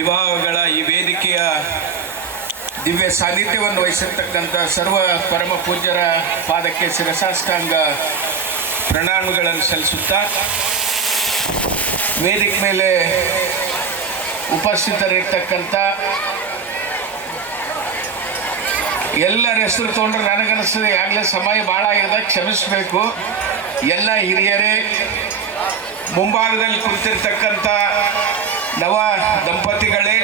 ವಿವಾಹಗಳ ಈ ವೇದಿಕೆಯ ದಿವ್ಯ ಸಾನ್ನಿಧ್ಯವನ್ನು ವಹಿಸಿರ್ತಕ್ಕಂಥ ಸರ್ವ ಪರಮ ಪೂಜ್ಯರ ಪಾದಕ್ಕೆ ಶಿರಸಾಷ್ಟಾಂಗ ಪ್ರಣಾಮಗಳನ್ನು ಸಲ್ಲಿಸುತ್ತಾ, ವೇದಿಕೆ ಮೇಲೆ ಉಪಸ್ಥಿತರಿರ್ತಕ್ಕಂಥ ಎಲ್ಲರ ಹೆಸರು ತೊಗೊಂಡ್ರೆ ನನಗನ್ನಿಸ್ತದೆ ಈಗಾಗಲೇ ಸಮಯ ಭಾಳ ಆಗಿದೆ, ಕ್ಷಮಿಸಬೇಕು. ಎಲ್ಲ ಹಿರಿಯರೇ, ಮುಂಭಾಗದಲ್ಲಿ ಕುಳಿತಿರ್ತಕ್ಕಂಥ ನವ ದಂಪತಿಗಳೇ,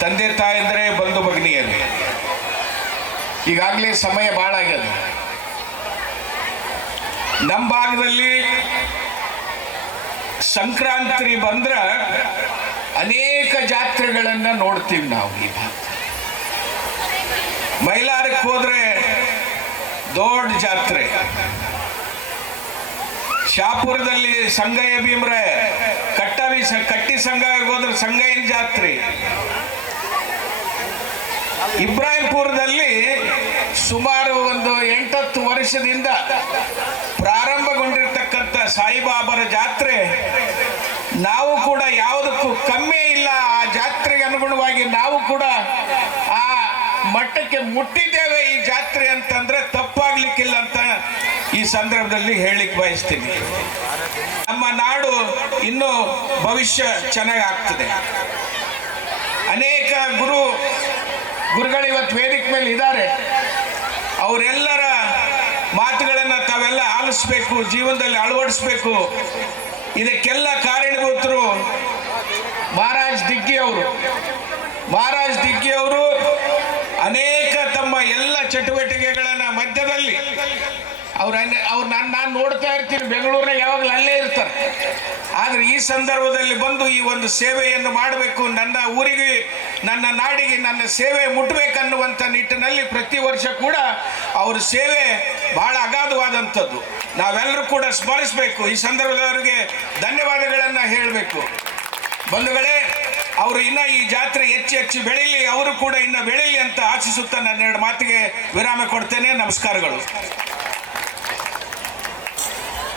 ತಂದೆ ತಾಯಂದರೆ, ಬಂಧು ಭಗಿನಿಯರೇ, ಈಗಾಗಲೇ ಸಮಯ ಭಾಳ ಆಗಿದೆ. ನಮ್ಮ ಭಾಗದಲ್ಲಿ ಸಂಕ್ರಾಂತಿ ಬಂದ್ರೆ ಅನೇಕ ಜಾತ್ರೆಗಳನ್ನು ನೋಡ್ತೀವಿ ನಾವು. ಈ ಭಾಗ ಮೈಲಾರಕ್ಕೆ ಹೋದ್ರೆ ದೊಡ್ಡ ಜಾತ್ರೆ, ಶಾಪುರದಲ್ಲಿ ಸಂಗಯ್ಯ ಭೀಮ್ರೆ, ಕಟ್ಟಿ ಸಂಗಯ್ಯ ಹೋದ್ರೆ ಸಂಗಯ್ಯನ ಜಾತ್ರೆ, ಇಬ್ರಾಹಿಂಪುರದಲ್ಲಿ ಸುಮಾರು ಒಂದು 8-10 ವರ್ಷದಿಂದ ಪ್ರಾರಂಭಗೊಂಡಿರ್ತಕ್ಕಂಥ ಸಾಯಿಬಾಬರ ಜಾತ್ರೆ. ನಾವು ಕೂಡ ಯಾವುದಕ್ಕೂ ಕಮ್ಮಿ ಇಲ್ಲ, ಆ ಜಾತ್ರೆಗೆ ಅನುಗುಣವಾಗಿ ನಾವು ಕೂಡ ಆ ಮಟ್ಟಕ್ಕೆ ಮುಟ್ಟಿದ್ದೇವೆ. ಈ ಜಾತ್ರೆ ಅಂತಂದ್ರೆ ತಪ್ಪಾಗ್ಲಿಕ್ಕಿಲ್ಲ ಅಂತ ಈ ಸಂದರ್ಭದಲ್ಲಿ ಹೇಳಿಕ್ ಬಯಸ್ತೀನಿ. ನಮ್ಮ ನಾಡು ಇನ್ನೂ ಭವಿಷ್ಯ ಚೆನ್ನಾಗಾಗ್ತದೆ. ಅನೇಕ ಗುರುಗಳು ಇವತ್ತು ವೇದಿಕೆ ಮೇಲೆ ಇದ್ದಾರೆ. ಅವರೆಲ್ಲರ ಮಾತುಗಳನ್ನು ತಾವೆಲ್ಲ ಆಲಿಸ್ಬೇಕು, ಜೀವನದಲ್ಲಿ ಅಳವಡಿಸ್ಬೇಕು. ಇದಕ್ಕೆಲ್ಲ ಕಾರಣಭೂತರು ಮಹಾರಾಜ್ ದಿಗ್ಗಿ ಅವರು ಅನೇಕ ತಮ್ಮ ಎಲ್ಲ ಚಟುವಟಿಕೆಗಳನ್ನ ಮಧ್ಯದಲ್ಲಿ ನಾನು ನೋಡ್ತಾ ಇರ್ತೀನಿ, ಬೆಂಗಳೂರಿನಾಗ ಯಾವಾಗಲೂ ಅಲ್ಲೇ ಇರ್ತಾರೆ. ಆದರೆ ಈ ಸಂದರ್ಭದಲ್ಲಿ ಬಂದು ಈ ಒಂದು ಸೇವೆಯನ್ನು ಮಾಡಬೇಕು, ನನ್ನ ಊರಿಗೆ, ನನ್ನ ನಾಡಿಗೆ ನನ್ನ ಸೇವೆ ಮುಟ್ಟಬೇಕನ್ನುವಂಥ ನಿಟ್ಟಿನಲ್ಲಿ ಪ್ರತಿ ವರ್ಷ ಕೂಡ ಅವ್ರ ಸೇವೆ ಬಹಳ ಅಗಾಧವಾದಂಥದ್ದು. ನಾವೆಲ್ಲರೂ ಕೂಡ ಸ್ಮರಿಸಬೇಕು. ಈ ಸಂದರ್ಭದಲ್ಲಿ ಅವರಿಗೆ ಧನ್ಯವಾದಗಳನ್ನು ಹೇಳಬೇಕು. ಬಂಧುಗಳೇ, ಅವರು ಇನ್ನೂ ಈ ಜಾತ್ರೆ ಹೆಚ್ಚು ಬೆಳೀಲಿ, ಅವರು ಕೂಡ ಇನ್ನೂ ಬೆಳೀಲಿ ಅಂತ ಆಶಿಸುತ್ತಾ ನನ್ನ 2 ಮಾತಿಗೆ ವಿರಾಮ ಕೊಡ್ತೇನೆ. ನಮಸ್ಕಾರಗಳು.